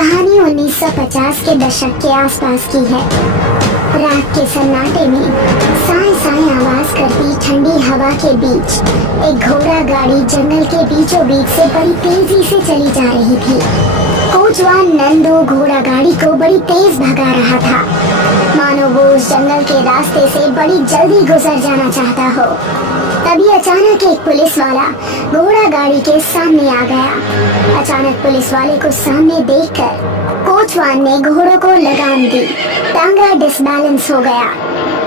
कहानी 1950 के दशक के आसपास की है। रात के सन्नाटे में साए साए आवाज करती ठंडी हवा के बीच एक घोड़ा गाड़ी जंगल के बीचों बीच से बड़ी तेजी से चली जा रही थी। कोचवान नंदू घोड़ा गाड़ी को बड़ी तेज भगा रहा था, मानो वो उस जंगल के रास्ते से बड़ी जल्दी गुजर जाना चाहता हो। तभी अचानक एक पुलिस वाला घोड़ा गाड़ी के सामने आ गया। अचानक पुलिस वाले को सामने देखकर कोचवान ने घोड़ों को लगाम दी। टांगा डिसबैलेंस हो गया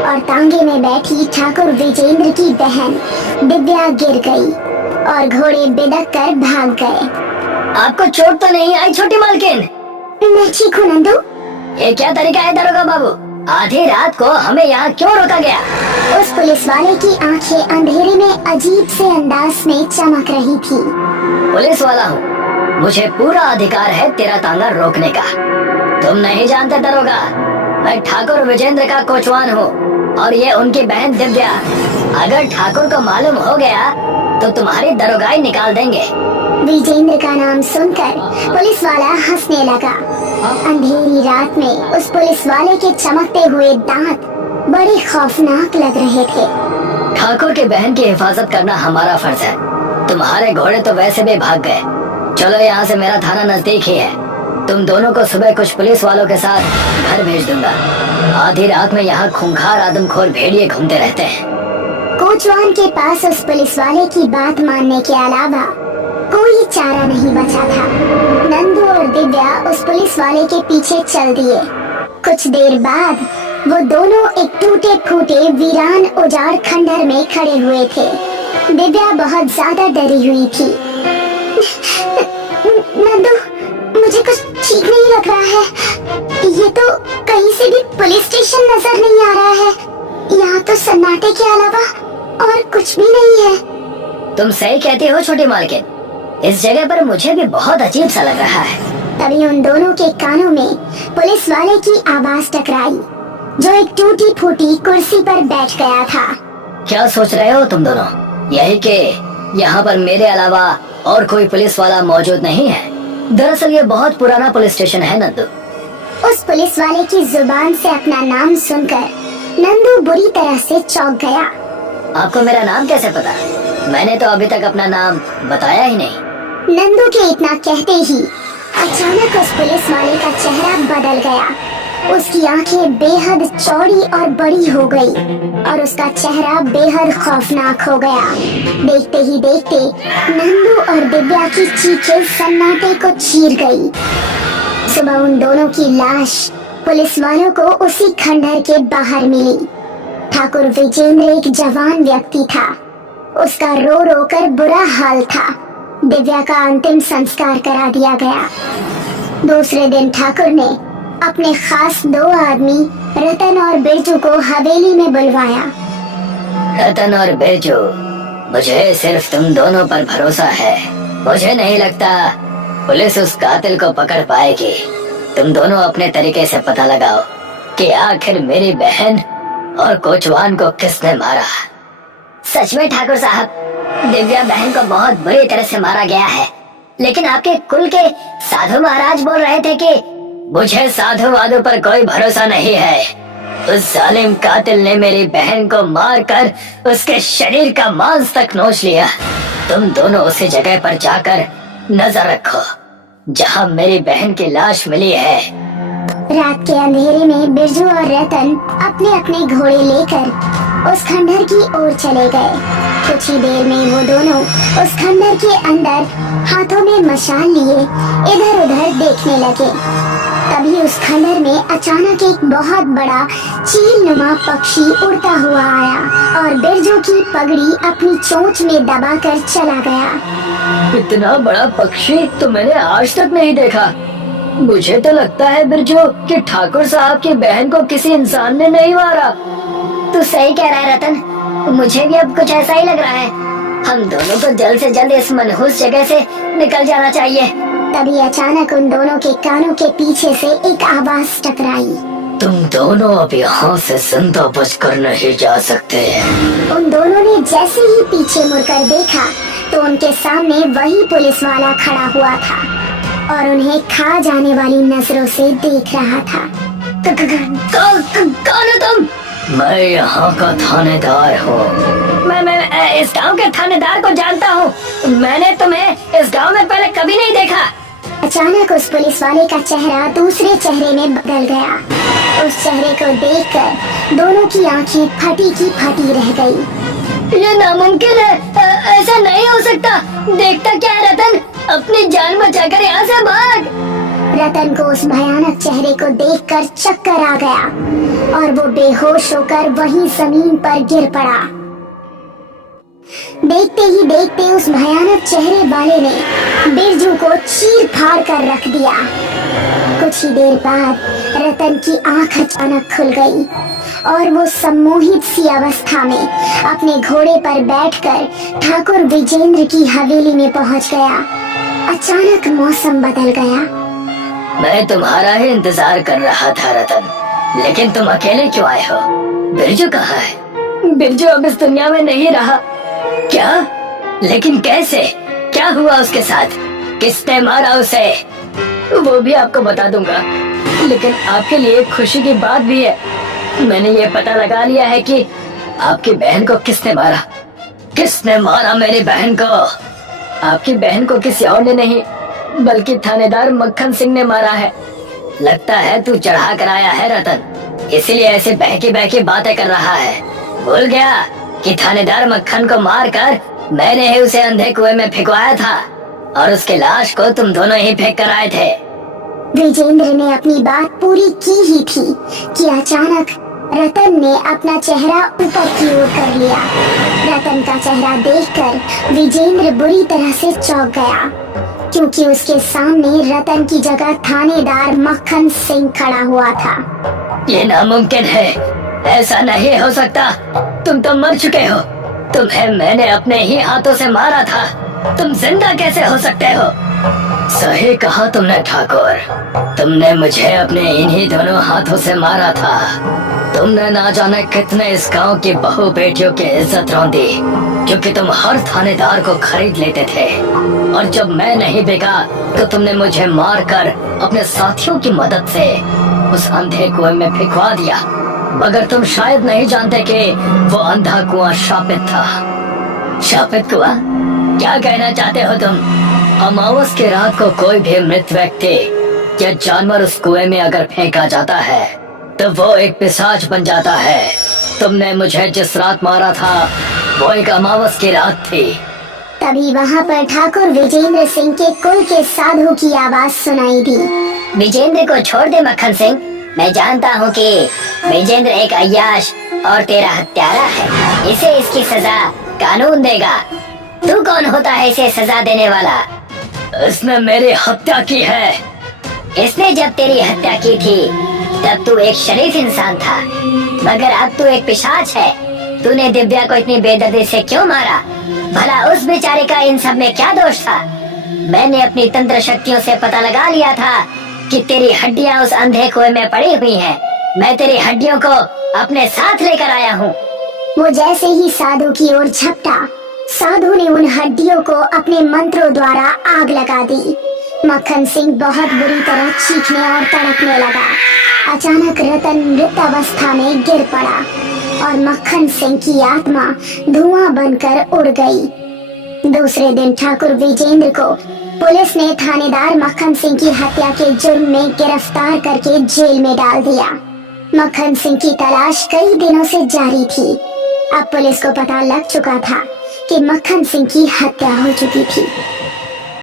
और तांगे में बैठी ठाकुर विजेंद्र की बहन दिव्या गिर गई और घोड़े बिदक कर भाग गए। आपको चोट तो नहीं आई छोटी मालकिन? मैं ठीक हूँ नंदू। ये क्या तरीका है दरोगा बाबू, आधी रात को हमें यहाँ क्यों रोका गया? उस पुलिस वाले की आंखें अंधेरे में अजीब से अंदाज में चमक रही थी। पुलिस वाला हूँ, मुझे पूरा अधिकार है तेरा तांगा रोकने का। तुम नहीं जानते दरोगा, मैं ठाकुर विजेंद्र का कोचवान हूँ और ये उनकी बहन दिव्या। अगर ठाकुर को मालूम हो गया तो तुम्हारी दरोगाई निकाल देंगे। विजेंद्र का नाम सुनकर पुलिस वाला हंसने लगा। अंधेरी रात में उस पुलिस वाले के चमकते हुए दांत बड़े खौफनाक लग रहे थे। ठाकुर की बहन की हिफाजत करना हमारा फर्ज है। तुम्हारे घोड़े तो वैसे भी भाग गए। चलो यहाँ से, मेरा थाना नजदीक ही है। तुम दोनों को सुबह कुछ पुलिस वालों के साथ घर भेज दूंगा। आधी रात में यहाँ खूंखार आदमखोर भेड़िए घूमते रहते हैं। कोचवान के पास उस पुलिस वाले की बात मानने के अलावा कोई चारा नहीं बचा था। नंदू और दिव्या उस पुलिस वाले के पीछे चल दिए। कुछ देर बाद वो दोनों एक टूटे फूटे वीरान उजाड़ खंडहर में खड़े हुए थे। दिव्या बहुत ज्यादा डरी हुई थी। नंदू, मुझे कुछ ठीक नहीं लग रहा है। ये तो कहीं से भी पुलिस स्टेशन नजर नहीं आ रहा है। यहाँ तो सन्नाटे के अलावा और कुछ भी नहीं है। तुम सही कहती हो छोटी मालकिन, इस जगह पर मुझे भी बहुत अजीब सा लग रहा है। तभी उन दोनों के कानों में पुलिस वाले की आवाज टकराई, जो एक टूटी फूटी कुर्सी पर बैठ गया था। क्या सोच रहे हो तुम दोनों? यही कि यहाँ पर मेरे अलावा और कोई पुलिस वाला मौजूद नहीं है। दरअसल ये बहुत पुराना पुलिस स्टेशन है नंदू। उस पुलिस वाले की जुबान से अपना नाम सुनकर नंदू बुरी तरह से चौंक गया। आपको मेरा नाम कैसे पता? मैंने तो अभी तक अपना नाम बताया ही नहीं। नंदू के इतना कहते ही अचानक उस पुलिस वाले का चेहरा बदल गया। उसकी आंखें बेहद चौड़ी और बड़ी हो गई और उसका चेहरा बेहद खौफनाक हो गया। देखते ही देखते नंदू और दिव्या की चीखें सन्नाटे को चीर गई। सुबह उन दोनों की लाश पुलिस वालों को उसी खंडहर के बाहर मिली। ठाकुर विजेंद्र एक जवान व्यक्ति था। उसका रो रो कर बुरा हाल था। दिव्या का अंतिम संस्कार करा दिया गया। दूसरे दिन ठाकुर ने अपने खास दो आदमी रतन और बिरजू को हवेली में बुलवाया। रतन और बिरजू, मुझे सिर्फ तुम दोनों पर भरोसा है। मुझे नहीं लगता पुलिस उस कातिल को पकड़ पाएगी। तुम दोनों अपने तरीके से पता लगाओ कि आखिर मेरी बहन और कोचवान को किसने मारा। सच में ठाकुर साहब, दिव्या बहन को बहुत बुरी तरह से मारा गया है, लेकिन आपके कुल के साधु महाराज बोल रहे थे कि मुझे साधुवादों पर कोई भरोसा नहीं है। उस जालिम कातिल ने मेरी बहन को मारकर उसके शरीर का मांस तक नोच लिया। तुम दोनों उसी जगह पर जाकर नजर रखो जहां मेरी बहन की लाश मिली है। रात के अंधेरे में बिरजू और रतन अपने अपने घोड़े लेकर उस खंडहर की ओर चले गए। कुछ ही देर में वो दोनों उस खंडहर के अंदर हाथों में मशाल लिए इधर उधर देखने लगे। तभी उस खंडहर में अचानक एक बहुत बड़ा चीलनुमा पक्षी उड़ता हुआ आया और बिरजू की पगड़ी अपनी चोंच में दबाकर चला गया। इतना बड़ा पक्षी तो मैंने आज तक नहीं देखा। मुझे तो लगता है बिरजू कि ठाकुर साहब की बहन को किसी इंसान ने नहीं मारा। तू सही कह रहा है रतन, मुझे भी अब कुछ ऐसा ही लग रहा है। हम दोनों को जल्द से जल्द इस मनहूस जगह से निकल जाना चाहिए। तभी अचानक उन दोनों के कानों के पीछे से एक आवाज टकराई। तुम दोनों अब यहाँ से जिंदा बचकर नहीं जा सकते। उन दोनों ने जैसे ही पीछे मुड़कर देखा तो उनके सामने वही पुलिस वाला खड़ा हुआ था। और उन्हें खा जाने वाली नजरों से देख रहा था। कौन हो तुम? मैं यहाँ का थानेदार हूँ। मैं इस गांव के थानेदार को जानता हूँ। मैंने तुम्हें इस गांव में पहले कभी नहीं देखा। अचानक उस पुलिस वाले का चेहरा दूसरे चेहरे में बदल गया। उस चेहरे को देखकर दोनों की आंखें फटी की फटी रह गई। ये नामुमकिन है, ऐसा नहीं हो सकता। देखता क्या है रतन, अपनी जान बचाकर यहाँ से भाग। रतन को उस भयानक चेहरे को देखकर चक्कर आ गया और वो बेहोश होकर वहीं जमीन पर गिर पड़ा। देखते ही देखते उस भयानक चेहरे वाले ने बिरजू को चीर फाड़ कर रख दिया। कुछ ही देर बाद रतन की आंख अचानक खुल गई और वो सम्मोहित सी अवस्था में अपने घोड़े पर बैठकर ठाकुर विजेंद्र की हवेली में पहुंच गया। अचानक मौसम बदल गया। मैं तुम्हारा ही इंतजार कर रहा था रतन, लेकिन तुम अकेले क्यों आए हो? बिरजू कहाँ है? बिरजू अब इस दुनिया में नहीं रहा। क्या? लेकिन कैसे? क्या हुआ उसके साथ? किसने मारा उसे? वो भी आपको बता दूंगा, लेकिन आपके लिए एक खुशी की बात भी है। मैंने ये पता लगा लिया है कि आपकी बहन को किसने मारा। किसने मारा मेरी बहन को? आपकी बहन को किसी और ने नहीं, बल्कि थानेदार मक्खन सिंह ने मारा है। लगता है तू चढ़ा कर आया है रतन, इसीलिए ऐसे बहकी बहकी बातें कर रहा है। भूल गया कि थानेदार मक्खन को मारकर मैंने ही उसे अंधे कुएं में फेंकवाया था और उसकी लाश को तुम दोनों ही फेंक कर आए थे। विजेंद्र ने अपनी बात पूरी की ही थी कि अचानक रतन ने अपना चेहरा ऊपर की ओर कर लिया। रतन का चेहरा देखकर विजेंद्र बुरी तरह से चौंक गया, क्योंकि उसके सामने रतन की जगह थानेदार मक्खन सिंह खड़ा हुआ था। ये नामुमकिन है, ऐसा नहीं हो सकता। तुम तो मर चुके हो। तुम्हें मैंने अपने ही हाथों से मारा था। तुम जिंदा कैसे हो सकते हो? सही कहा तुमने ठाकुर, तुमने मुझे अपने इन्हीं दोनों हाथों से मारा था। तुमने ना जाने कितने इस गांव की बहू बेटियों की इज्जत रौंदी, क्योंकि तुम हर थानेदार को खरीद लेते थे। और जब मैं नहीं बिका तो तुमने मुझे मारकर अपने साथियों की मदद से उस अंधे कुएं में फेंकवा दिया, मगर तुम शायद नहीं जानते कि वो अंधा कुआं शापित था। शापित कुआं? क्या कहना चाहते हो तुम? अमावस की रात को कोई भी मृत व्यक्ति या जानवर उस कुएं में अगर फेंका जाता है तो वो एक पिशाच बन जाता है। तुमने मुझे जिस रात मारा था वो एक अमावस की रात थी। तभी वहाँ पर ठाकुर विजेंद्र सिंह के कुल के साधु की आवाज सुनाई दी। विजेंद्र को छोड़ दे मक्खन सिंह। मैं जानता हूँ कि विजेंद्र एक अय्याश और तेरा हत्यारा है। इसे इसकी सजा कानून देगा। तू कौन होता है इसे सजा देने वाला? इसने मेरी हत्या की है। इसने जब तेरी हत्या की थी तब तू एक शरीफ इंसान था, मगर अब तू एक पिशाच है। तूने दिव्या को इतनी बेदर्दी से क्यों मारा? भला उस बेचारे का इन सब में क्या दोष था? मैंने अपनी तंत्र शक्तियों से पता लगा लिया था कि तेरी हड्डियां उस अंधे कुएं में पड़ी हुई हैं। मैं तेरी हड्डियों को अपने साथ लेकर आया हूँ। वो जैसे ही साधु की ओर झपटा, साधु ने उन हड्डियों को अपने मंत्रों द्वारा आग लगा दी। मक्खन सिंह बहुत बुरी तरह चीखने और तड़पने लगा। अचानक रतन मृत अवस्था में गिर पड़ा और मक्खन सिंह की आत्मा धुआं बनकर उड़ गई। दूसरे दिन ठाकुर विजेंद्र को पुलिस ने थानेदार मक्खन सिंह की हत्या के जुर्म में गिरफ्तार करके जेल में डाल दिया। मक्खन सिंह की तलाश कई दिनों से जारी थी। अब पुलिस को पता लग चुका था कि मक्खन सिंह की हत्या हो चुकी थी।